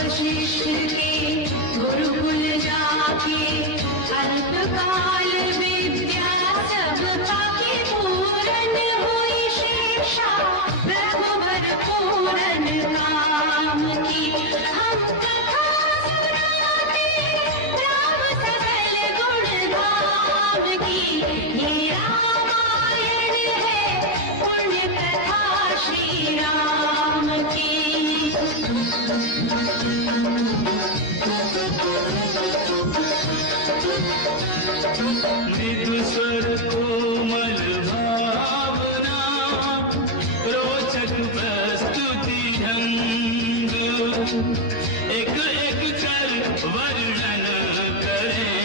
वशिष्ठ के गुरुकुल जाके अल्पकाल विद्या सब पाके पूरन हुई शिक्षा रघुवर पूरन काम की। हम कथा सुनाते राम सकल गुण धाम की। ये रामायण है पुण्य कथा श्री राम की। मृदु स्वर कोमल भावना रोचक प्रस्तुति ढंग एक एक कर वर्णन करें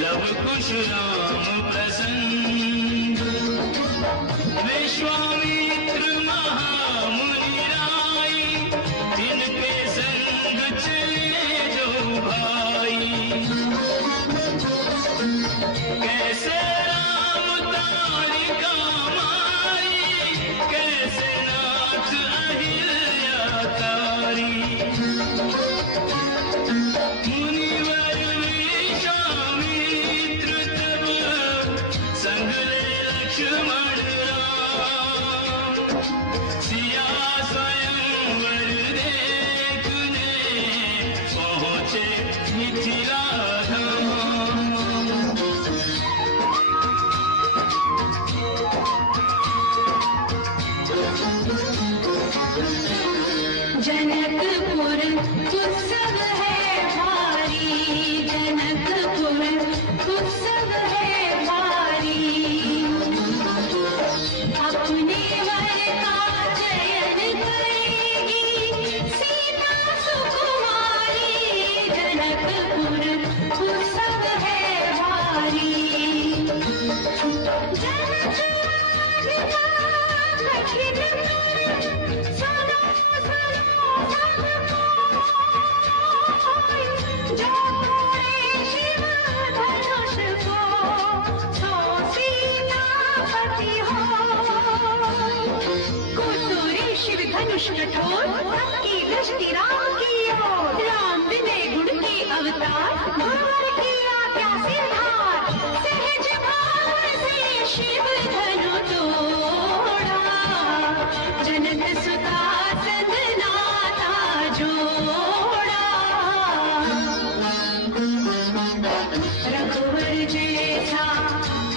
लव कुश राम प्रसंग। विश्वामित्र महामुनि राई इनके संग चले जो भाई। कैसे राम तारिका मारी कैसे नाथ अहिल्या तारी। मुनिवर विश्वामित्र तब संग ले लक्ष्मण राम। सिया स्वयंवर देखने पहुँचे मिथिला धाम। जनकपुर उत्सव है भारी, जनकपुर उत्सव है भारी। अपने वर का चयन करेगी सीता सुकुमारी। जनकपुर उत्सव है भारी। जनक राधिका कठिन सुनो सुनो सब कोई, जो तोड़े शिव धनुष को सो सीतापति हो। कुतुरी शिव धनुष कठोर सबकी दृष्टि राम की ओर। राम विनय गुण के अवतार गुरुवर की आज्ञा से धार। सहज भाव से शिव धनु तोड़ा जनक सुता संग नाता जोड़ा। रघुवर जैसा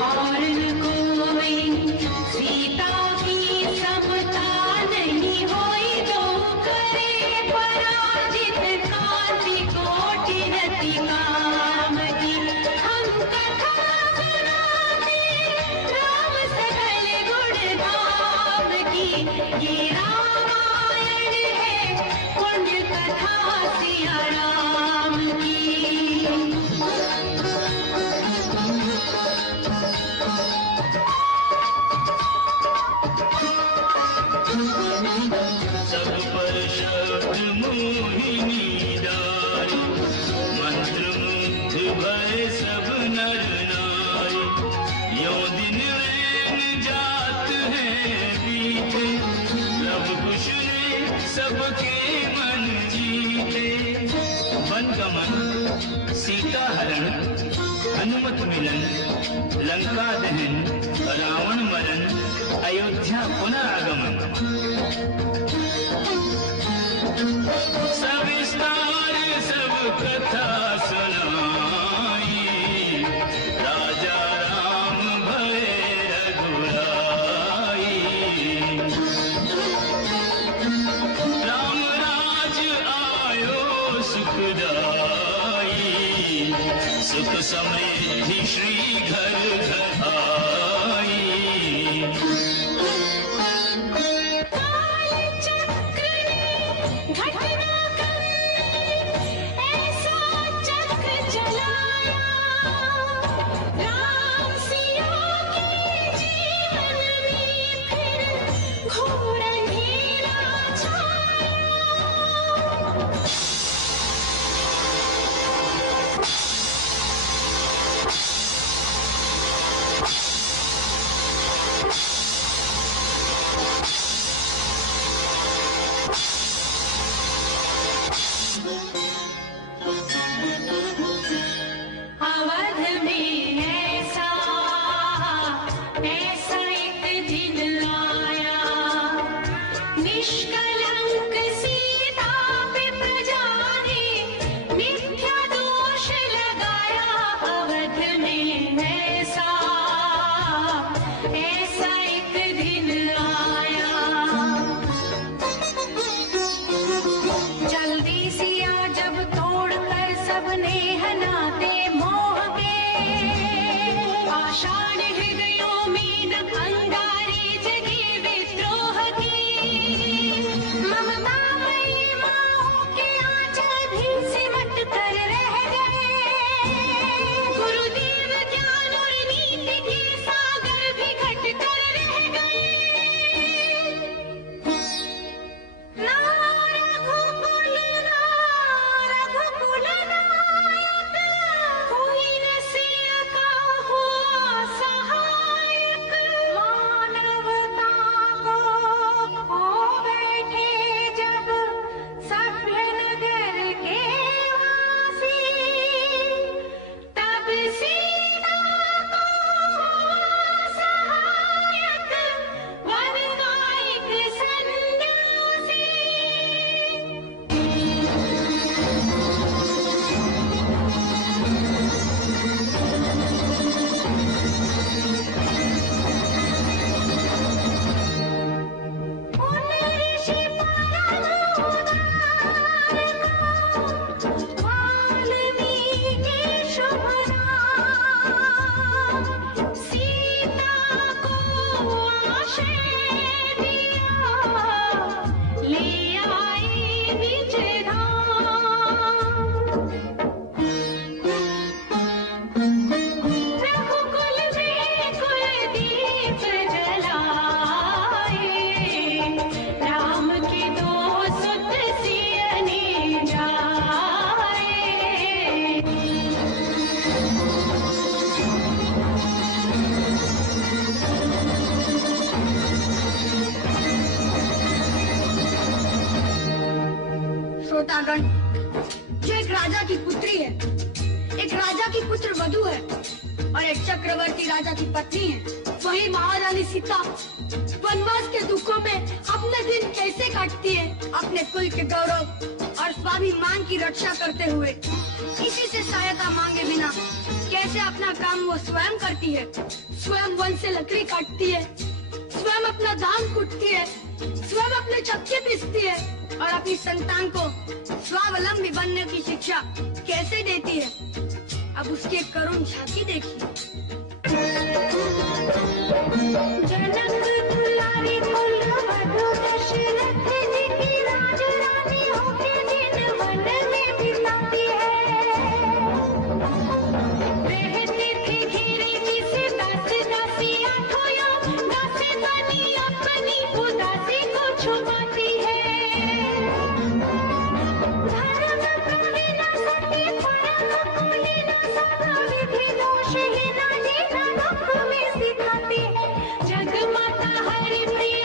और न कोई सीता की समता नहीं होई। तो करे पराजित कांति कोटि रति काम की। हम कथा सुनाते राम सकल गुण धाम की। ये रामायण है पुण्य कथा सिया राम की। सब पर शब्द मोहिनी डारी मंत्र मुग्ध भय सब नर नारी। यो दिन रैन जात है बीते लव कुश ने सबके मन जीते। वन गमन सीता हरण हनुमत मिलन लंका दहन रावण मरण अयोध्या पुनः आगमन। सविस्तार सब कथा सुनाई राजा राम भय रघुराई। राम राज आयो सुखदाई सुख समृद्धि श्री घर घर आई। काल चक्र ने घटना करनी ऐसा चक्र चलाया। राम सिया के जीवन में फिर घोर अंधेरा छाया। निष्कलंक सीता पे प्रजा ने मिथ्या दोष लगाया अवध में ऐसा ऐसा एक दिन आया। जल्दी सिया जब तोड़कर सबने हनाते मोह के आषाढ़ हृदयों में अंगारी जगी विद्रोह की। ममतामयी माओं के आंचल भी सिमट कर रह गए। गुरुदेव ज्ञान और नीति के सागर भी घट कर रह गए। ना रघुकुल नायक कोई न सिया का हुआ सहायक। मानवता को खो बैठे जब सभ्य नगर के वासी, तब सीता को हुआ सहायक वन का एक सन्यासी। उन ऋषि वाल्मीकि शुभ नाम, सीता को आश्रय दिया, ले आए निज धाम। रघुकुल में कुलदीप जलाए, राम के दो सुत सियने जाए। श्रोतागण, जो एक राजा की पुत्री है, एक राजा की पुत्र वधू है और एक चक्रवर्ती राजा की पत्नी है, वही महारानी सीता वनवास के दुखों में अपने दिन कैसे काटती है, अपने कुल के गौरव और स्वाभिमान की रक्षा करते हुए, किसी से सहायता मांगे बिना कैसे अपना काम वो स्वयं करती है। स्वयं वन से लकड़ी काटती है, स्वयं अपना धान कूटती है, स्वयं अपने चक्के पीसती है और अपनी संतान को स्वावलंबी बनने की शिक्षा कैसे देती है। अब उसकी एक करुण झांकी देखिए। जनक दुलारी कुल वधू दशरथ जी की राजरानी होके दिन वन में बिताती है। रहती थी घिरी जिसे दास दासी आठों यो, दासी बनी अपनी उदासी को छुपाती है। धर्म प्रवीण सती परम कुलीन सदा विधि दोषहीन जीना दुख में सिखाती है। जगमाता हरि प्रिय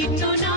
मिटो ना